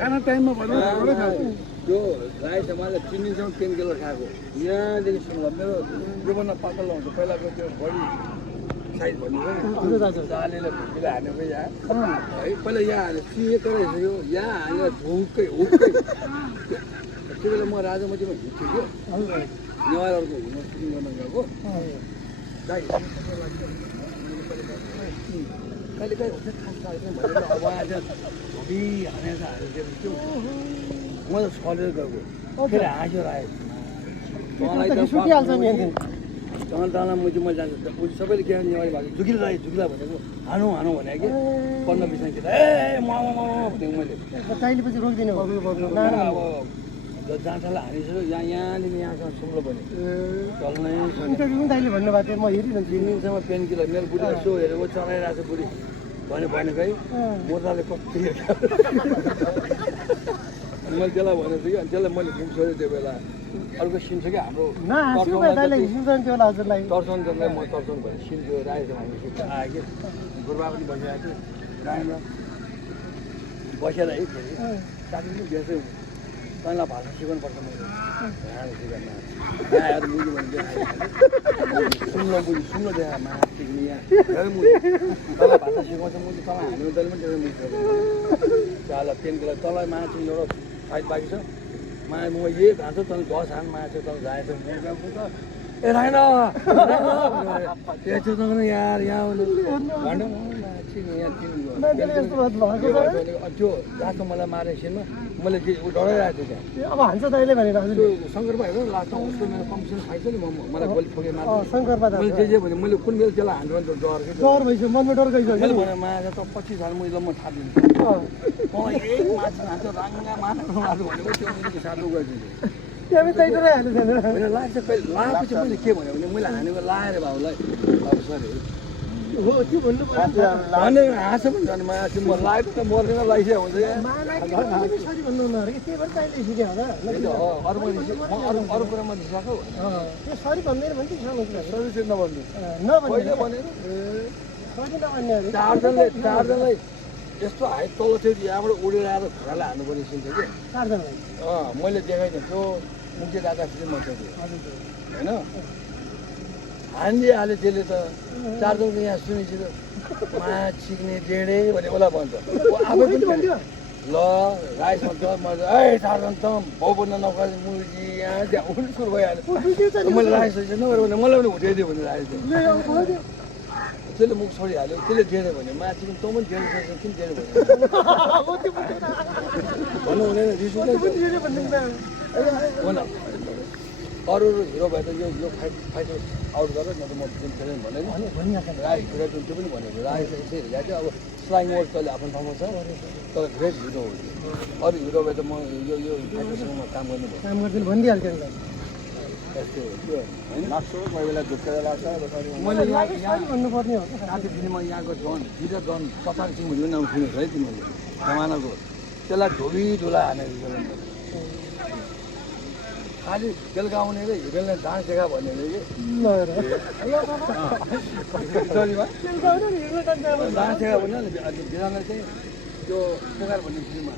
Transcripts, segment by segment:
खाना टाइममा भन्नु त्यो राई समाजले 3 दिनसम्म पेन किलर खाएको यहाँदेखि सुन्नु मेरो जीवनमा पातल लाउँछ पहिलाको त्यो बडी साइज भन्नु चालेर भुकीले हानेको यहाँ है पहिला यहाँ हाने सिएको रहेछ यहाँ हानेर झुक्कै हुक्कै त्यो बेला म राजामतीमा हिँड्थेँ क्या नेवारहरूको हिँड्नु सुटिङ गर्न गएको दाइ कहिले कहिले अब आज धोबी हानेर हालेर त्यो म त सलेर गएको फेरि हाँसेर आयो तँलाई म जान्छु सबैले के नेवारी भएको झुकिला भनेको हानु भने कि 15-20 केटा ए भनेको मैले पछि रोकिदिनु अब जाँठालाई हानिसक्यो यहाँदेखि यहाँसम्म सुम्लो पनि चल्नै दाइले भन्नुभएको थियो म हेरिरहन्छु 3 दिनसम्म पेन किलर मेरो बुढी यसो हेरेको चलाइरहेको छ बुढी भनेको है मोर्चाले कति मैले त्यसलाई भनेको थिएँ कि अनि त्यसलाई मैले बुक छोडेँ त्यो बेला अर्को सिम छ क्या हाम्रो तर्सनलाई म तर्सन भने सिम थियो राखेको हामी आयो कि गुरुबा पनि बसिरहेको थियो गाडीमा बसेर है फेरि साथी पनि बेसै तँलाई भाषा सिकाउनुपर्छ मैले आएर मुजी भने सुन्न देखा मा सिक्ने यहाँ तँलाई भाषा सिकाउँछ मुजी तँलाई हाल्नु तैँले पनि त्यसलाई मुजी चाल पेन किलर तँलाई माछा एउटा फाइट बाँकी छ म यही खान्छु तँले 10 हान माछा तँले जाएछ ए राखेन त्यसो यार यहाँ भन त्यो लास्टमा मलाई मारे एकछिनमा मैले डराइरहेको थिएँ त्यहाँ अब हान्छ दाइले भनेर शङ्करबा हेर लास्टमा उसको मेरो कम्पिसन खाइछ नि मलाई गोली ठोकेर मार्छ शङ्करबा मैले जे भने मैले कुन बेला त्यसलाई हान्नु भने डर के डर भइसक्यो मनमा डर गइसक्यो मैले भने माछा त 25 हाल मैले म थाहा दिन्छु मलाई एक माछा हान्छ राङ्गा माछा भनेको त्यो मैले साथो गएको त्यहाँ दाइ डराइ हाल्यो छैन मैले लाग्छ लाएपछि मैले के भन्यो भने मैले हानेको लाएर भाउलाई अब सरी हो त्यो भन्नु पर्यो भने हाँस पनि झन् माछा म लागेको त मर्दैन लाइसकेको हुन्छ सरी भन्नु हुन्न अरे त्यही भएर दाइले सिक्यो होला अरू कुरामा दिसाएको त्यो सरी भन्दैन भने सर्भिस नभन्नु नभन्ने भनेर सरी नभन्ने अरे चारजनालाई यस्तो हाइट तल थियो यहाँबाट उडेर आएर घोडालाई हान्नुपर्ने सिन थियो कि 4 जनालाई मैले देखाइदिएँ त्यो मुख्य दादा फिल्म थियो होइन हानिदिइहाल्यो त्यसले त 4 जनको यहाँ सुनिसक्यो मा छिक्ने डेढे भने उसलाई भन्छ आफै पनि भन्थ्यो ल राइसमा त म ए 4 जन त भाउ बन्न नपाए मुर्गी यहाँ त्यहाँ उल्टो सुरु भइहाल्यो मैले राइस नगरेर भने मलाई पनि उठाइदियो भने राइस त्यसले मुख छोडिहाल्यो त्यसले डेढे भन्यो माछी पनि तँ पनि डेढे सक्छ किन डेढे भन्यो भन्नु हुँदैन रिस हुँदैन अरू हिरो भए त यो फाइट आउट गरेर न त म गेम खेलेँ भनेर राई ग्रेट त्यो पनि भनेको राई यसै हेरेको थियो अब स्लाइङ वर्ड तैँले आफ्नो ठाउँमा छ तर ग्रेट हिरो हो अरू हिरो भए त म यो फाइटरसँग काम गर्नु भयो काम गर्दैन भनिदिइहाल्थ्यो नि यस्तो त्यो होइन लाग्छ कोही बेला झुक्केर लाग्छ मैले भन्नुपर्ने हो साथी दिनमा यहाँको डन दुईवटा डन सफार सिंह भन्ने नाम सुनेको है तिमीले जमानाको त्यसलाई ढोबी ढुला हानेको खालि बेलुका आउने र हिँडेललाई डाँस देखा भन्ने कि डाँस देखा भन्यो नि बिरालोलाई चाहिँ त्यो पुकार भन्ने फिल्ममा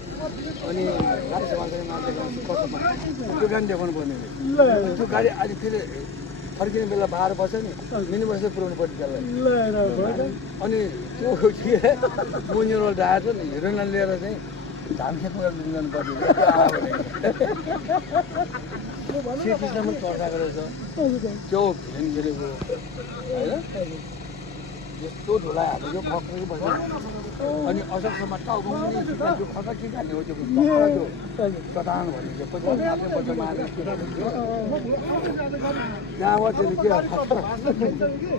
अनि गाडी समाजले मान्छे कस्तोमा त्यो गाडी देखाउनु पर्ने त्यो गाडी अहिले फेरि फर्किने बेला बाह्र बस्छ नि मिनी बस्दै पुऱ्याउनु पर्ने त्यसलाई अनि त्यो के मुनिरोल ढाएर हिरोइनलाई लिएर चाहिँ धान खेतमा लिनु जानुपर्ने श्रीकृष्ण पनि चर्चाको रहेछ त्यो फिल्म खेलेको होइन यस्तो ढोला हालेको फक्रेको बस्यो अनि अशोकसम्म टाउको पनि त्यो खतरा के हाल्ने हो त्यो चटान भन्ने चाहिँ पछि आफ्नो बच्चा मारेर त्यहाँबाट चाहिँ के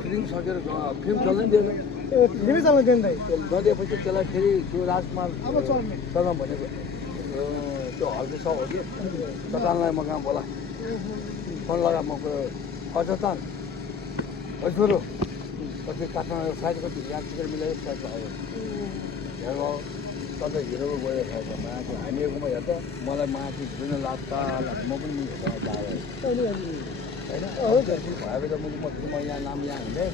फिल्म सकेर फिल्म चल्नै दिएन नदिएपछि त्यसलाई फेरि त्यो राजकुमार शर्मा भनेको त्यो हल्के सब हो कि चटानलाई म कहाँ बोला फोन लगा म अचतान हजुर पछि काठमाडौँ फ्लाइट कति यहाँ टिकट मिलायो फ्लाइट आयो हेर्नु कतै हिरोको गएर खान्छ माथि हामीहरूकोमा हेर त मलाई माथि जुन लाग्छ म पनि होइन भयो त म यहाँ नाम यहाँ हुँदैन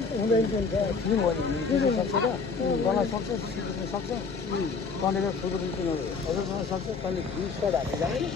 के भयो सक्छ त तँलाई सक्छ सिक्नु सक्छ तँले फुटबल अझ तँलाई सक्छ तैँले 20 सर्ट हालेर जाने